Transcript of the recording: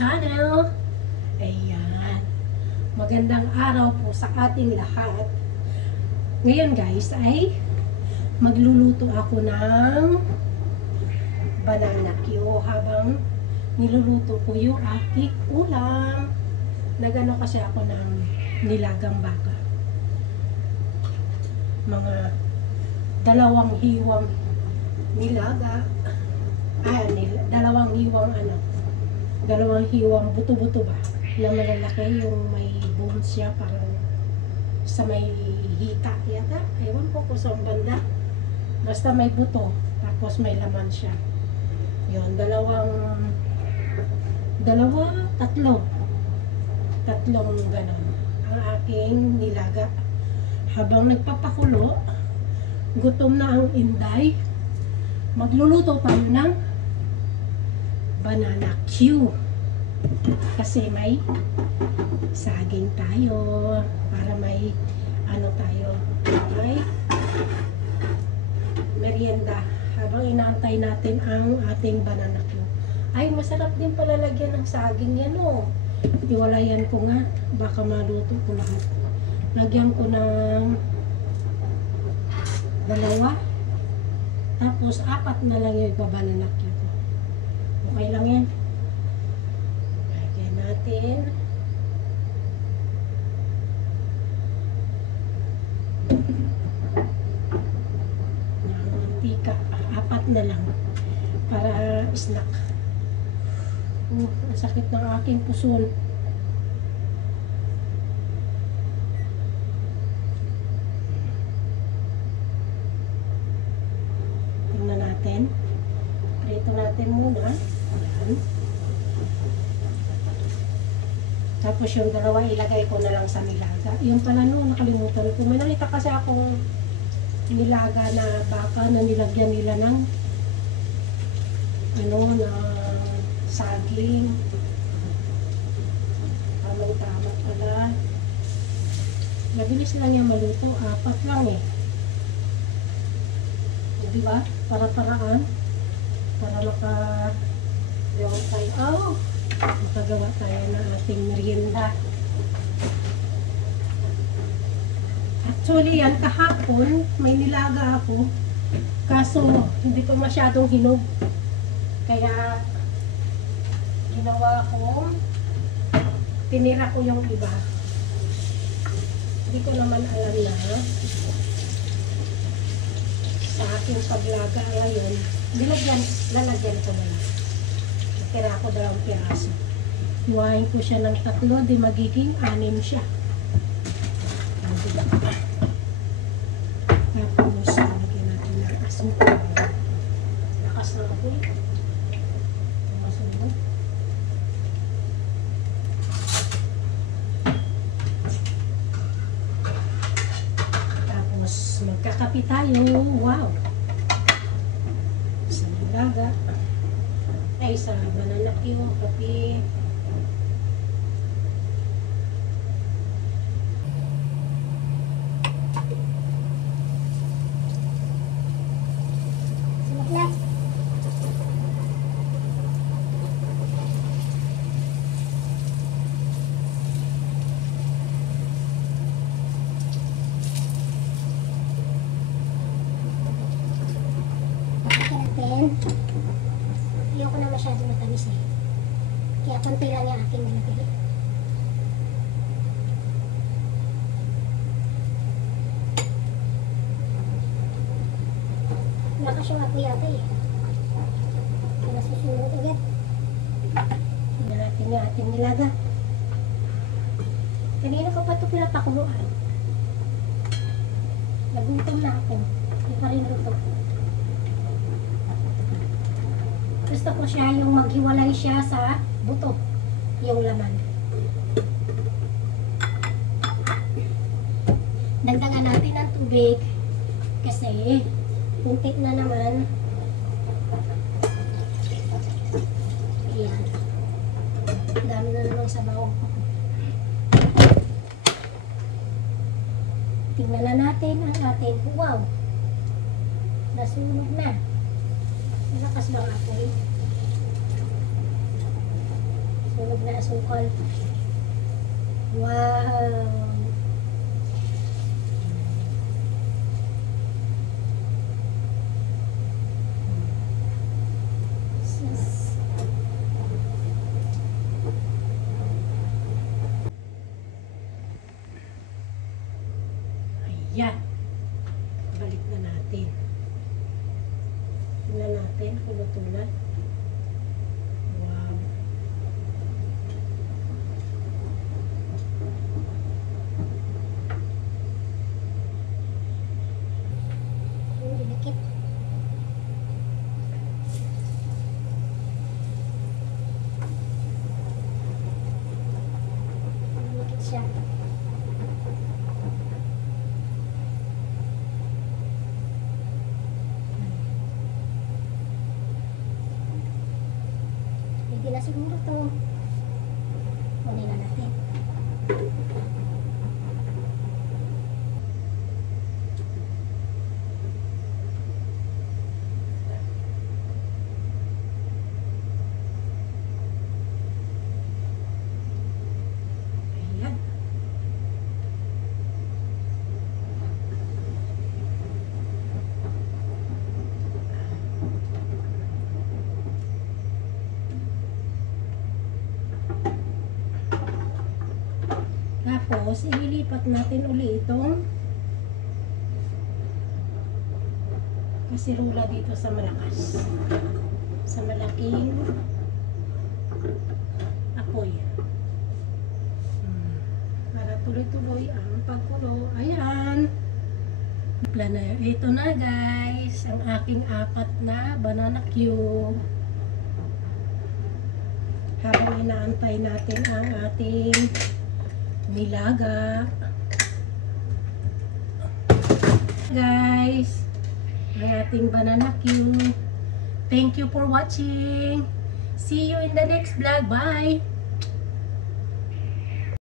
channel. Ayan. Magandang araw po sa ating lahat. Ngayon guys ay magluluto ako ng banana Q habang niluluto ko yung aking ulam. Nagano kasi ako ng nilagang baka. Mga dalawang hiwang nilaga. Dalawang hiwang buto-buto ba na malalaki, yung may bones siya parang sa may hita yata, ewan ko kung saan banda, basta may buto tapos may laman siya. Yun, tatlong ganon ang aking nilaga. Habang nagpapakulo, gutom na ang Inday, magluluto tayo ng banana Q kasi may saging tayo para may tayo, may merienda habang inaantay natin ang ating banana Q. Ay, masarap din pala lagyan ng saging yan, oh. Iwalayan ko nga, baka maluto ko lahat. Lagyan ko ng 2, tapos 4 na lang yung banana Q. Okay lang yan. Lagyan natin. Mantika. 4 na lang. Para snack. Ang sakit ng aking puson. Tingnan natin. Prito natin muna. Ayan. Tapos yung 2 ilagay ko na lang sa nilaga. Yung pala nakalimutan ko. May nakita kasi akong nilaga na baka na nilagyan nila ng na saging. Tama pala. Mabilis lang yung maluto. 4 lang eh. Diba? Para-paraan. Para makagawa tayo ng ating merienda. Actually yan, kahapon may nilaga ako, kaso hindi pa masyadong hinog, kaya ginawa ko, tinira ko yung iba. Hindi ko naman alam na sa aking paglaga ngayon, lalagyan ko na lang. Tira ko 2 piraso. Iwain ko siya ng 3, di magiging 6 siya. Tapos, lagyan natin ng asukal. Lakas na ako eh. Masunod. Tapos, magkakape tayo. Wow! Sa nilaga. Ay, sa banana Q, kape. Ayoko na masyado matamis eh. Kaya konti lang yung aking nilagay. Lakas yung apoy yata eh. Kaya susunod agad. Tignan natin yung ating nilaga. Kanina ko pa ito pinapakuluan. Nagutom na ako. Hindi pa rin luto. Gusto ko siya yung maghiwalay siya sa buto, yung laman. Dagdagan natin ang tubig kasi puntik na naman. Ayan. Dami na naman sabaw. Tingnan na natin ang ating wow. Nasunog na. Malakas lang apoy. So, Tulog na asukal. Wow! Sis. Ayan. Balik na natin. Tingnan natin kung luto na. Wow. Yung dinikit. Dinikit siya. Hindi na siguro to. Kunin na natin. Ayan. Tapos, ililipat natin uli itong kasirula dito sa malakas. Sa malaking apoy. Para tuloy-tuloy ang pagkulo. Ayan. Ito na guys, ang aking 4 na banana cue. Habang inaantay natin ang ating nilaga. Guys, ang ating banana cue. Thank you for watching. See you in the next vlog. Bye!